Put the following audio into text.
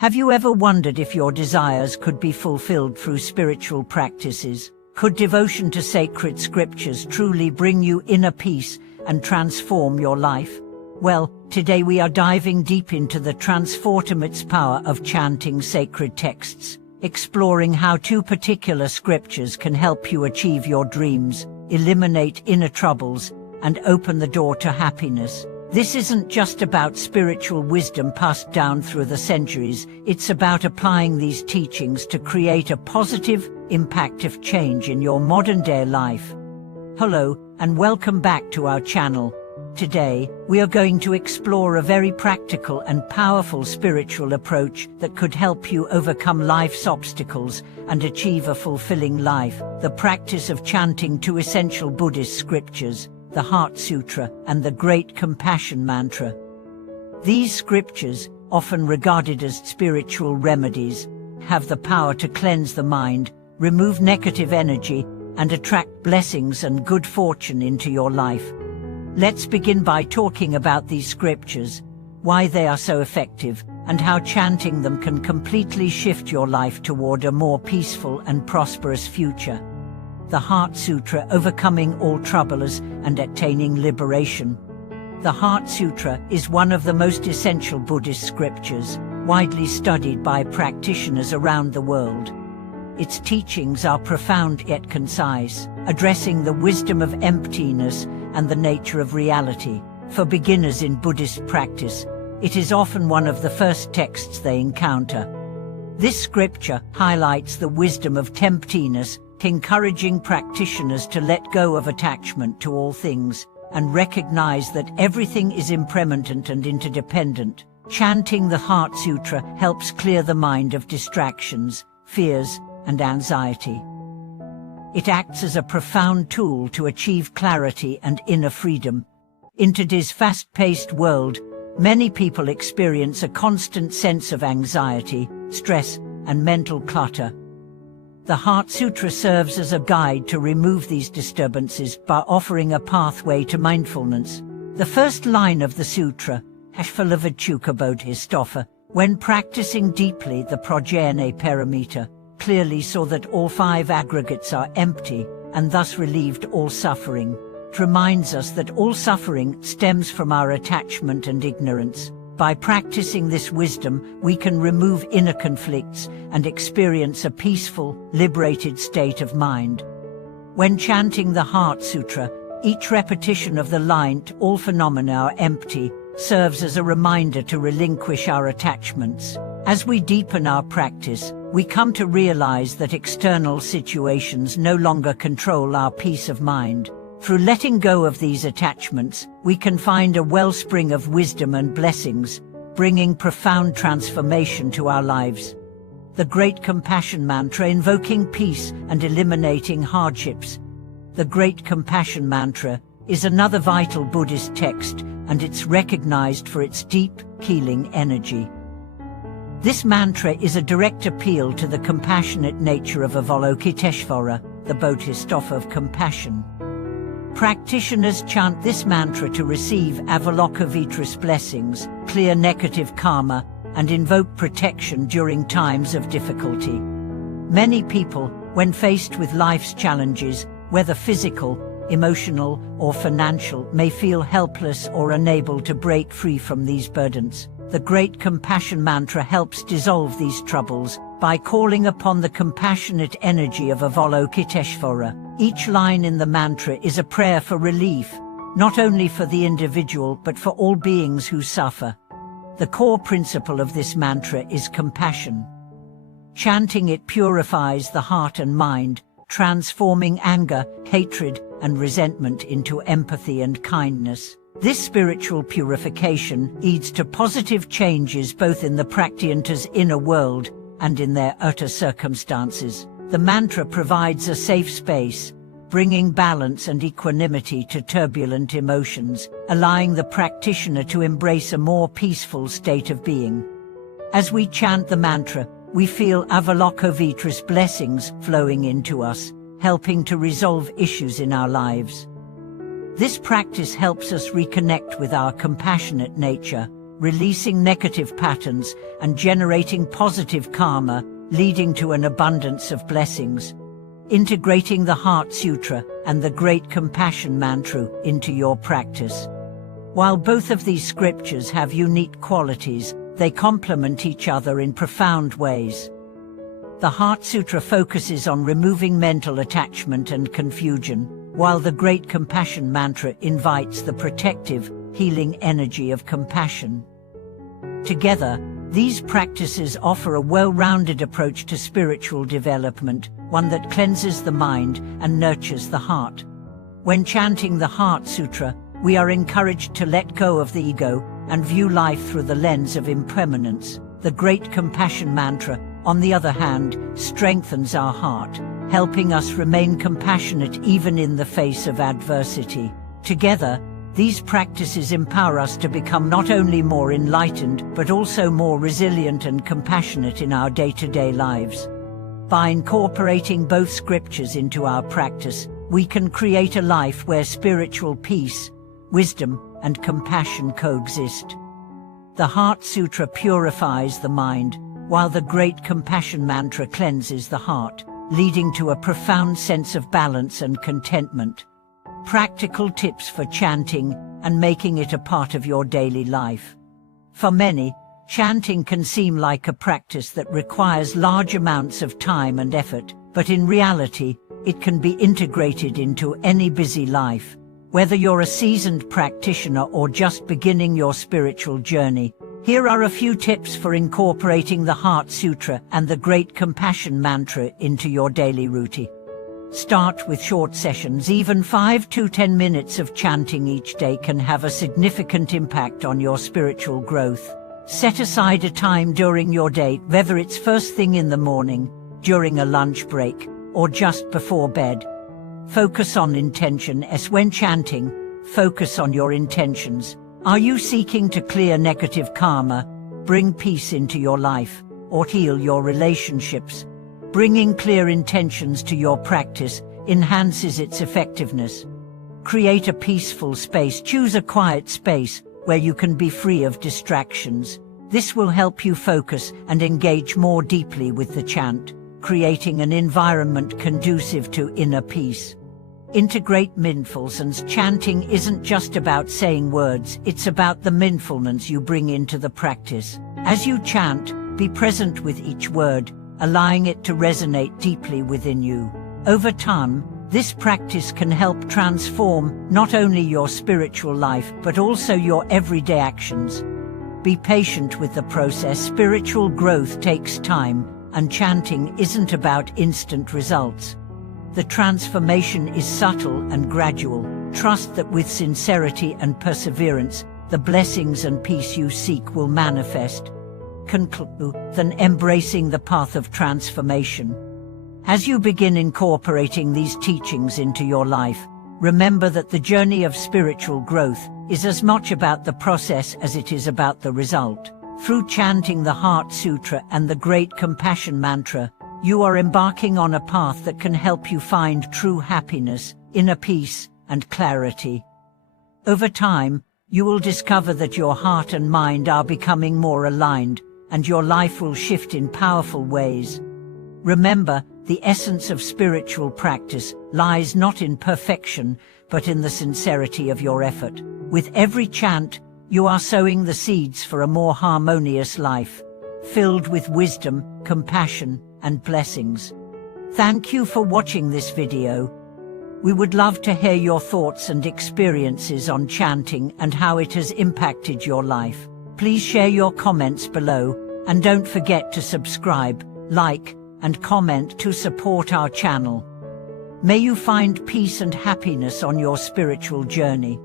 Have you ever wondered if your desires could be fulfilled through spiritual practices? Could devotion to sacred scriptures truly bring you inner peace and transform your life? Well, today we are diving deep into the transformative power of chanting sacred texts, exploring how two particular scriptures can help you achieve your dreams, eliminate inner troubles, and open the door to happiness. This isn't just about spiritual wisdom passed down through the centuries, it's about applying these teachings to create a positive, impactful change in your modern-day life. Hello, and welcome back to our channel. Today, we are going to explore a very practical and powerful spiritual approach that could help you overcome life's obstacles and achieve a fulfilling life: the practice of chanting two essential Buddhist scriptures, the Heart Sutra and the Great Compassion Mantra. These scriptures, often regarded as spiritual remedies, have the power to cleanse the mind, remove negative energy, and attract blessings and good fortune into your life. Let's begin by talking about these scriptures, why they are so effective, and how chanting them can completely shift your life toward a more peaceful and prosperous future. The Heart Sutra, overcoming all troubles and attaining liberation. The Heart Sutra is one of the most essential Buddhist scriptures, widely studied by practitioners around the world. Its teachings are profound yet concise, addressing the wisdom of emptiness and the nature of reality. For beginners in Buddhist practice, it is often one of the first texts they encounter. This scripture highlights the wisdom of emptiness, encouraging practitioners to let go of attachment to all things and recognize that everything is impermanent and interdependent. Chanting the Heart Sutra helps clear the mind of distractions, fears, and anxiety. It acts as a profound tool to achieve clarity and inner freedom. In today's fast-paced world, many people experience a constant sense of anxiety, stress, and mental clutter. The Heart Sutra serves as a guide to remove these disturbances by offering a pathway to mindfulness. The first line of the sutra, when practicing deeply the prajna paramita, clearly saw that all five aggregates are empty, and thus relieved all suffering. It reminds us that all suffering stems from our attachment and ignorance. By practicing this wisdom, we can remove inner conflicts and experience a peaceful, liberated state of mind. When chanting the Heart Sutra, each repetition of the line "all phenomena are empty" serves as a reminder to relinquish our attachments. As we deepen our practice, we come to realize that external situations no longer control our peace of mind. Through letting go of these attachments, we can find a wellspring of wisdom and blessings, bringing profound transformation to our lives. The Great Compassion Mantra, invoking peace and eliminating hardships. The Great Compassion Mantra is another vital Buddhist text, and it's recognized for its deep, healing energy. This mantra is a direct appeal to the compassionate nature of Avalokiteshvara, the Bodhisattva of compassion. Practitioners chant this mantra to receive Avalokiteshvara's blessings, clear negative karma, and invoke protection during times of difficulty. Many people, when faced with life's challenges, whether physical, emotional, or financial, may feel helpless or unable to break free from these burdens. The Great Compassion Mantra helps dissolve these troubles by calling upon the compassionate energy of Avalokiteshvara. Each line in the mantra is a prayer for relief, not only for the individual but for all beings who suffer. The core principle of this mantra is compassion. Chanting it purifies the heart and mind, transforming anger, hatred, and resentment into empathy and kindness. This spiritual purification leads to positive changes both in the practitioner's inner world and in their outer circumstances. The mantra provides a safe space, bringing balance and equanimity to turbulent emotions, allowing the practitioner to embrace a more peaceful state of being. As we chant the mantra, we feel Avalokiteshvara's blessings flowing into us, helping to resolve issues in our lives. This practice helps us reconnect with our compassionate nature, releasing negative patterns and generating positive karma, leading to an abundance of blessings. Integrating the Heart Sutra and the Great Compassion Mantra into your practice. While both of these scriptures have unique qualities, they complement each other in profound ways. The Heart Sutra focuses on removing mental attachment and confusion, while the Great Compassion Mantra invites the protective, healing energy of compassion. Together, these practices offer a well-rounded approach to spiritual development, one that cleanses the mind and nurtures the heart. When chanting the Heart Sutra, we are encouraged to let go of the ego and view life through the lens of impermanence. The Great Compassion Mantra, on the other hand, strengthens our heart, helping us remain compassionate even in the face of adversity. Together, these practices empower us to become not only more enlightened, but also more resilient and compassionate in our day-to-day lives. By incorporating both scriptures into our practice, we can create a life where spiritual peace, wisdom, and compassion coexist. The Heart Sutra purifies the mind, while the Great Compassion Mantra cleanses the heart, leading to a profound sense of balance and contentment. Practical tips for chanting and making it a part of your daily life. For many, chanting can seem like a practice that requires large amounts of time and effort, but in reality, it can be integrated into any busy life. Whether you're a seasoned practitioner or just beginning your spiritual journey, here are a few tips for incorporating the Heart Sutra and the Great Compassion Mantra into your daily routine. Start with short sessions. Even 5 to 10 minutes of chanting each day can have a significant impact on your spiritual growth. Set aside a time during your day, whether it's first thing in the morning, during a lunch break, or just before bed. Focus on intention. When chanting, focus on your intentions. Are you seeking to clear negative karma, bring peace into your life, or heal your relationships? Bringing clear intentions to your practice enhances its effectiveness. Create a peaceful space. Choose a quiet space where you can be free of distractions. This will help you focus and engage more deeply with the chant, creating an environment conducive to inner peace. Integrate mindfulness. Chanting isn't just about saying words, it's about the mindfulness you bring into the practice. As you chant, be present with each word, allowing it to resonate deeply within you. Over time, this practice can help transform not only your spiritual life but also your everyday actions. Be patient with the process. Spiritual growth takes time, and chanting isn't about instant results. The transformation is subtle and gradual. Trust that with sincerity and perseverance, the blessings and peace you seek will manifest. Conclude, then embracing the path of transformation. As you begin incorporating these teachings into your life, remember that the journey of spiritual growth is as much about the process as it is about the result. Through chanting the Heart Sutra and the Great Compassion Mantra, you are embarking on a path that can help you find true happiness, inner peace, and clarity. Over time, you will discover that your heart and mind are becoming more aligned, and your life will shift in powerful ways. Remember, the essence of spiritual practice lies not in perfection, but in the sincerity of your effort. With every chant, you are sowing the seeds for a more harmonious life, filled with wisdom, compassion, and blessings. Thank you for watching this video. We would love to hear your thoughts and experiences on chanting and how it has impacted your life. Please share your comments below, and don't forget to subscribe, like, and comment to support our channel. May you find peace and happiness on your spiritual journey.